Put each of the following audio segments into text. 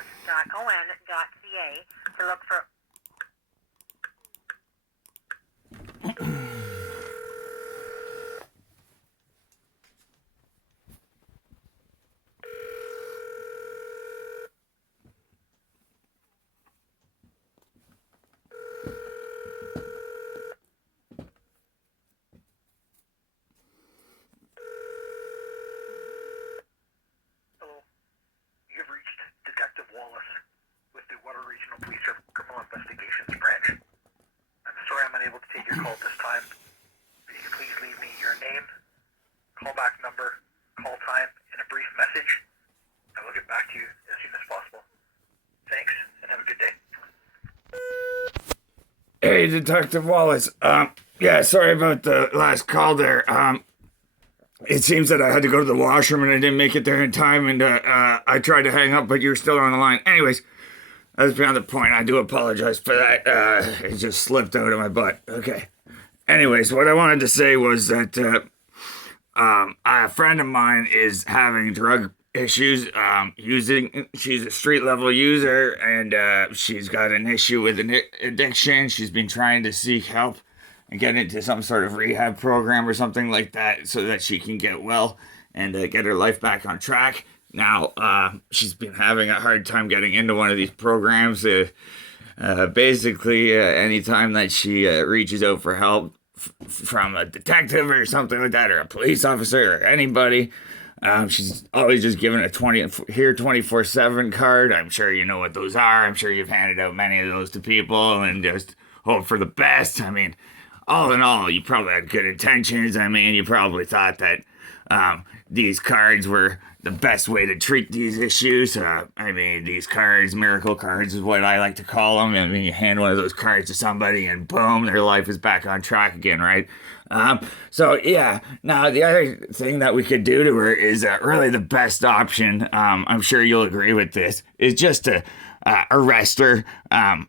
behaviours.on.ca to look for. Hello. You've reached Detective Wallace with the Water Regional Police Criminal Investigations Branch. I'm sorry I'm unable to take your call this time. If you could please leave me your name, callback number, call time, and a brief message, I will get back to you as soon as possible. Thanks, and have a good day. Hey, Detective Wallace. Yeah, sorry about the last call there. It seems that I had to go to the washroom and I didn't make it there in time, and I tried to hang up, but you were still on the line. Anyways, that's beyond the point. I do apologize for that. It just slipped out of my butt. Okay. Anyways, what I wanted to say was that a friend of mine is having drug issues. She's a street level user, and she's got an issue with an addiction. She's been trying to seek help and get into some sort of rehab program or something like that so that she can get well and get her life back on track. Now, she's been having a hard time getting into one of these programs. Basically, anytime that she reaches out for help from a detective or something like that, or a police officer or anybody, she's always just given a 24/7 card. I'm sure you know what those are. I'm sure you've handed out many of those to people and just hope for the best. I mean, all in all, you probably had good intentions. I mean, you probably thought that these cards were the best way to treat these issues. I mean, these cards, miracle cards is what I like to call them. I mean, you hand one of those cards to somebody and boom, their life is back on track again, right? So yeah, now the other thing that we could do to her is really the best option. I'm sure you'll agree with this, is just to arrest her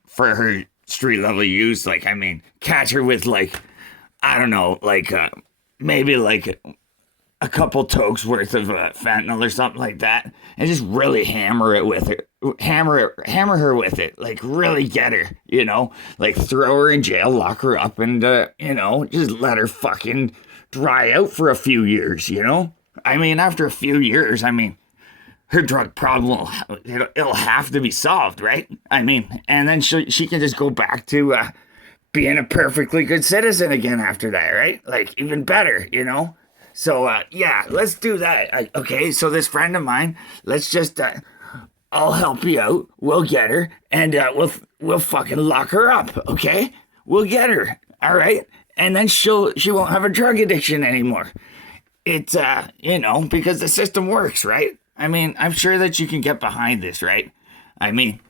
for her street level use. Like, I mean, catch her with, like, I don't know, like maybe like a couple tokes worth of fentanyl or something like that, and just really hammer her with it, like really get her, you know, like throw her in jail, lock her up, and you know, just let her fucking dry out for a few years, you know. I mean, after a few years, I mean, her drug problem it'll have to be solved, right? I mean, and then she can just go back to being a perfectly good citizen again after that, right? Like, even better, you know. So, yeah, let's do that. Okay, so this friend of mine, let's just, I'll help you out. We'll get her, and we'll fucking lock her up, okay? We'll get her, all right? And then she won't have a drug addiction anymore. It's, you know, because the system works, right? I mean, I'm sure that you can get behind this, right? I mean,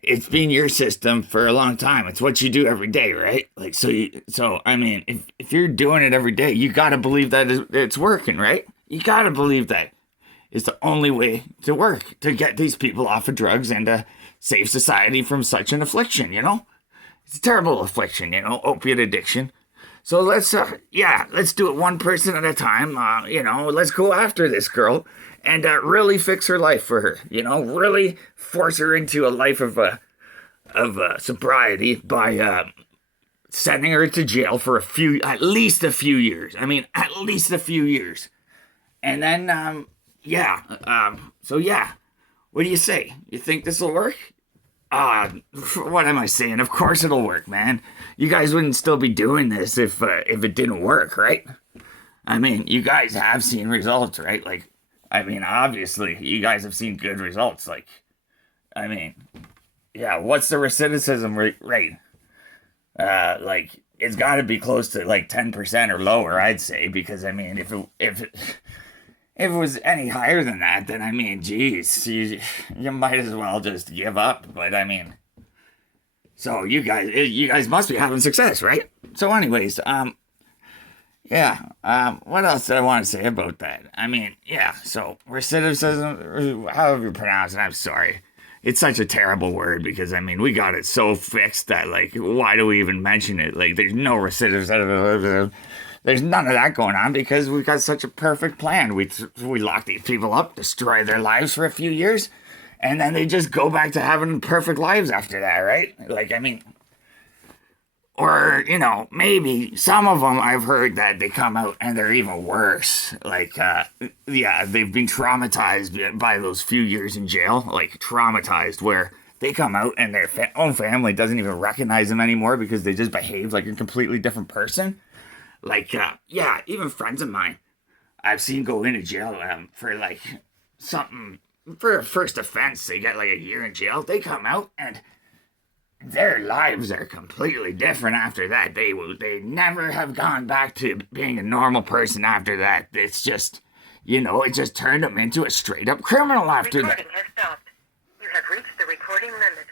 it's been your system for a long time. It's what you do every day, right? Like, so I mean, if you're doing it every day, you gotta believe that it's working, right? You gotta believe that it's the only way to work, to get these people off of drugs and save society from such an affliction, you know? It's a terrible affliction, you know, opiate addiction. So let's do it one person at a time. You know, let's go after this girl and really fix her life for her. You know, really force her into a life of sobriety by sending her to jail for at least a few years. I mean, at least a few years. And then, so yeah, what do you say? You think this will work? What am I saying? Of course it'll work, man. You guys wouldn't still be doing this if it didn't work, right? I mean, you guys have seen results, right? Like, I mean, obviously, you guys have seen good results. Like, I mean, yeah, what's the recidivism rate? Like, it's got to be close to like 10% or lower, I'd say, because I mean, if it was any higher than that, then I mean, geez, you might as well just give up. But I mean, so you guys must be having success, right? So, anyways, what else did I want to say about that? I mean, yeah, so recidivism, however you pronounce it, I'm sorry. It's such a terrible word because, I mean, we got it so fixed that, like, why do we even mention it? Like, there's no recidivism. There's none of that going on because we've got such a perfect plan. We lock these people up, destroy their lives for a few years, and then they just go back to having perfect lives after that, right? Like, I mean, or, you know, maybe some of them I've heard that they come out and they're even worse. Like, yeah, they've been traumatized by those few years in jail, like traumatized, where they come out and their own family doesn't even recognize them anymore because they just behave like a completely different person. Like, yeah, even friends of mine I've seen go into jail for like something, for a first offense. They get like a year in jail. They come out and their lives are completely different after that. They never have gone back to being a normal person after that. It's just, you know, it just turned them into a straight up criminal after that. Recording has stopped. You have reached the recording limit.